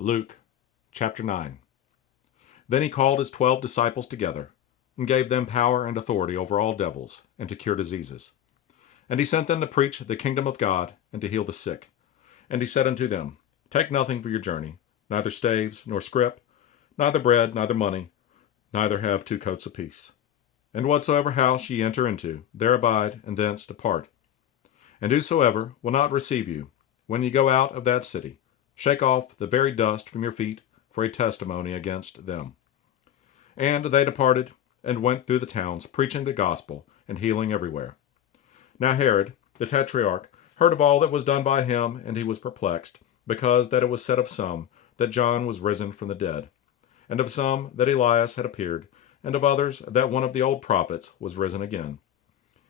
Luke chapter 9. Then he called his 12 disciples together, and gave them power and authority over all devils, and to cure diseases. And he sent them to preach the kingdom of God, and to heal the sick. And he said unto them, Take nothing for your journey, neither staves, nor scrip, neither bread, neither money, neither have 2 coats apiece. And whatsoever house ye enter into, there abide, and thence depart. And whosoever will not receive you, when ye go out of that city, shake off the very dust from your feet for a testimony against them. And they departed, and went through the towns, preaching the gospel, and healing everywhere. Now Herod, the tetrarch, heard of all that was done by him, and he was perplexed, because that it was said of some that John was risen from the dead, and of some that Elias had appeared, and of others that one of the old prophets was risen again.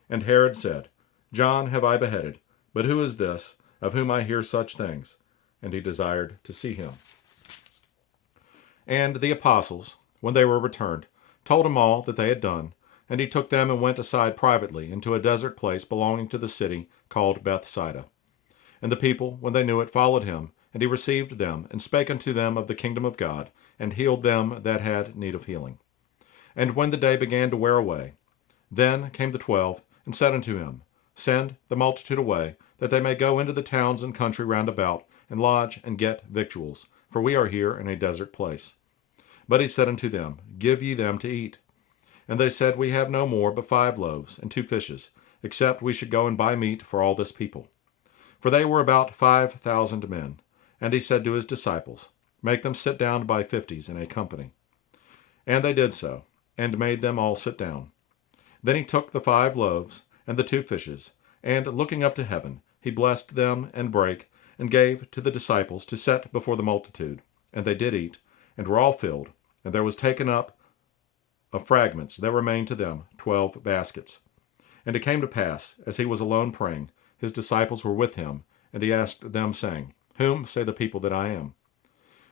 And Herod said, John have I beheaded, but who is this, of whom I hear such things? And he desired to see him. And the apostles, when they were returned, told him all that they had done, and he took them and went aside privately into a desert place belonging to the city called Bethsaida. And the people, when they knew it, followed him, and he received them, and spake unto them of the kingdom of God, and healed them that had need of healing. And when the day began to wear away, then came the 12, and said unto him, Send the multitude away, that they may go into the towns and country round about, and lodge and get victuals, for we are here in a desert place. But he said unto them, Give ye them to eat. And they said, We have no more but 5 loaves and 2 fishes, except we should go and buy meat for all this people. For they were about 5,000 men. And he said to his disciples, Make them sit down by 50s in a company. And they did so, and made them all sit down. Then he took the 5 loaves and the 2 fishes, and looking up to heaven, he blessed them and brake, and gave to the disciples to set before the multitude. And they did eat, and were all filled, and there was taken up of fragments that remained to them 12 baskets. And it came to pass, as he was alone praying, his disciples were with him, and he asked them, saying, Whom say the people that I am?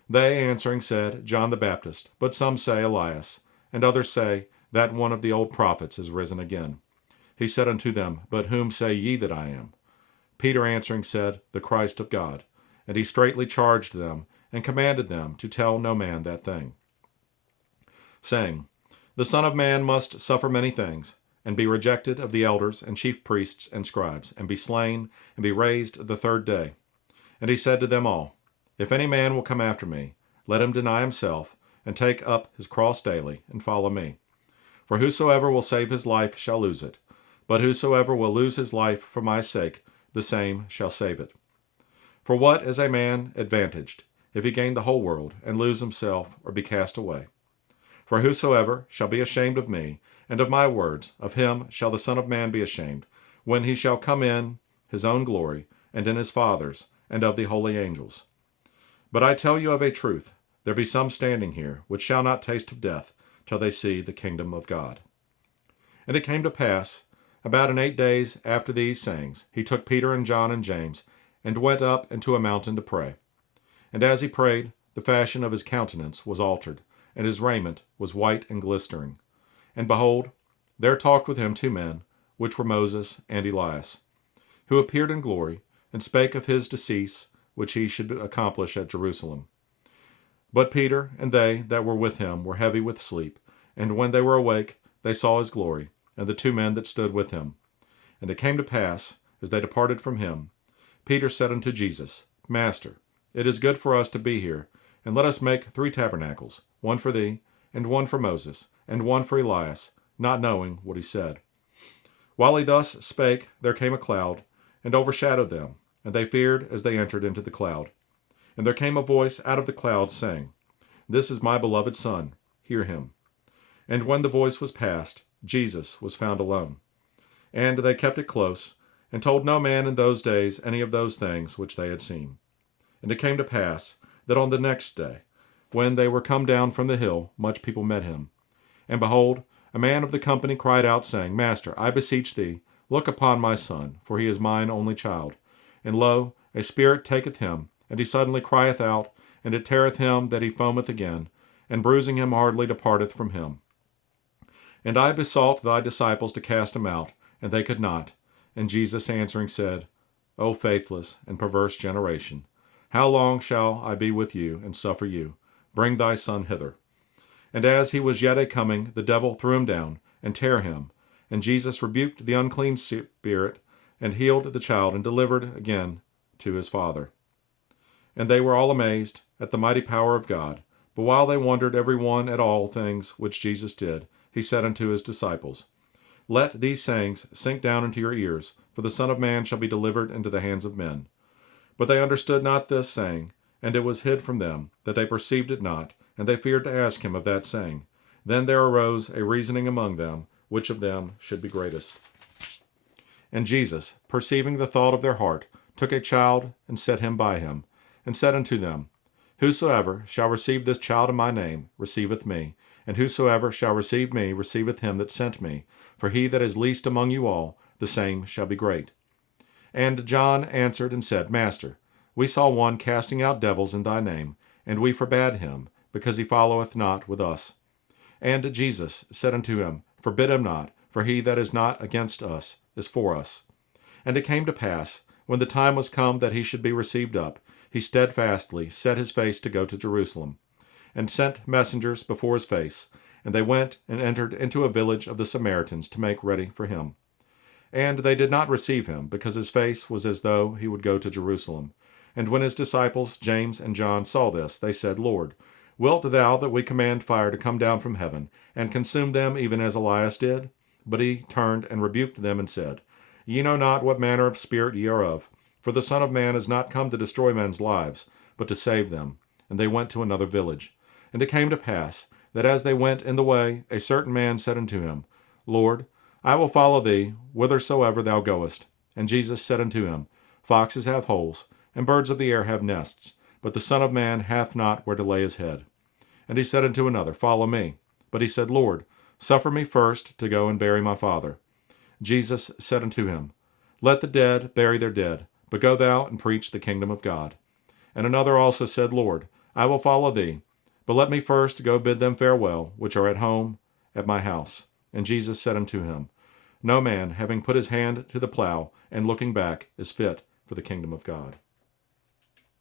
They answering said, John the Baptist, but some say Elias, and others say that one of the old prophets is risen again. He said unto them, But whom say ye that I am? Peter answering said, The Christ of God. And he straitly charged them, and commanded them to tell no man that thing, saying, The Son of Man must suffer many things, and be rejected of the elders and chief priests and scribes, and be slain, and be raised the 3rd day. And he said to them all, If any man will come after me, let him deny himself, and take up his cross daily, and follow me. For whosoever will save his life shall lose it, but whosoever will lose his life for my sake, the same shall save it. For what is a man advantaged, if he gain the whole world, and lose himself, or be cast away? For whosoever shall be ashamed of me, and of my words, of him shall the Son of Man be ashamed, when he shall come in his own glory, and in his Father's, and of the holy angels. But I tell you of a truth, there be some standing here, which shall not taste of death, till they see the kingdom of God. And it came to pass, about 8 days after these sayings, he took Peter and John and James, and went up into a mountain to pray. And as he prayed, the fashion of his countenance was altered, and his raiment was white and glistering. And behold, there talked with him 2 men, which were Moses and Elias, who appeared in glory, and spake of his decease, which he should accomplish at Jerusalem. But Peter and they that were with him were heavy with sleep, and when they were awake, they saw his glory, and the 2 men that stood with him. And it came to pass, as they departed from him, Peter said unto Jesus, Master, it is good for us to be here, and let us make 3 tabernacles, one for thee, and one for Moses, and one for Elias, not knowing what he said. While he thus spake, there came a cloud, and overshadowed them, and they feared as they entered into the cloud. And there came a voice out of the cloud, saying, This is my beloved Son, hear him. And when the voice was past, Jesus was found alone. And they kept it close, and told no man in those days any of those things which they had seen. And it came to pass, that on the next day, when they were come down from the hill, much people met him. And behold, a man of the company cried out, saying, Master, I beseech thee, look upon my son, for he is mine only child. And lo, a spirit taketh him, and he suddenly crieth out, and it teareth him that he foameth again, and bruising him hardly departeth from him. And I besought thy disciples to cast him out, and they could not. And Jesus answering said, O faithless and perverse generation, How long shall I be with you and suffer you? Bring thy son hither. And as he was yet a coming, the devil threw him down, and tare him. And Jesus rebuked the unclean spirit, and healed the child, and delivered again to his father. And they were all amazed at the mighty power of God. But while they wondered every one at all things which Jesus did, he said unto his disciples, Let these sayings sink down into your ears, for the Son of Man shall be delivered into the hands of men. But they understood not this saying, and it was hid from them, that they perceived it not, and they feared to ask him of that saying. Then there arose a reasoning among them, which of them should be greatest. And Jesus, perceiving the thought of their heart, took a child, and set him by him, and said unto them, Whosoever shall receive this child in my name receiveth me, and whosoever shall receive me receiveth him that sent me. For he that is least among you all, the same shall be great. And John answered and said, Master, we saw one casting out devils in thy name, and we forbade him, because he followeth not with us. And Jesus said unto him, Forbid him not, for he that is not against us is for us. And it came to pass, when the time was come that he should be received up, he steadfastly set his face to go to Jerusalem, and sent messengers before his face, and they went and entered into a village of the Samaritans to make ready for him. And they did not receive him, because his face was as though he would go to Jerusalem. And when his disciples James and John saw this, they said, Lord, wilt thou that we command fire to come down from heaven, and consume them even as Elias did? But he turned and rebuked them, and said, Ye know not what manner of spirit ye are of, for the Son of Man is not come to destroy men's lives, but to save them. And they went to another village. And it came to pass, that as they went in the way, a certain man said unto him, Lord, I will follow thee whithersoever thou goest. And Jesus said unto him, Foxes have holes, and birds of the air have nests, but the Son of Man hath not where to lay his head. And he said unto another, Follow me. But he said, Lord, suffer me first to go and bury my father. Jesus said unto him, Let the dead bury their dead, but go thou and preach the kingdom of God. And another also said, Lord, I will follow thee, but let me first go bid them farewell, which are at home at my house. And Jesus said unto him, No man, having put his hand to the plow, and looking back, is fit for the kingdom of God.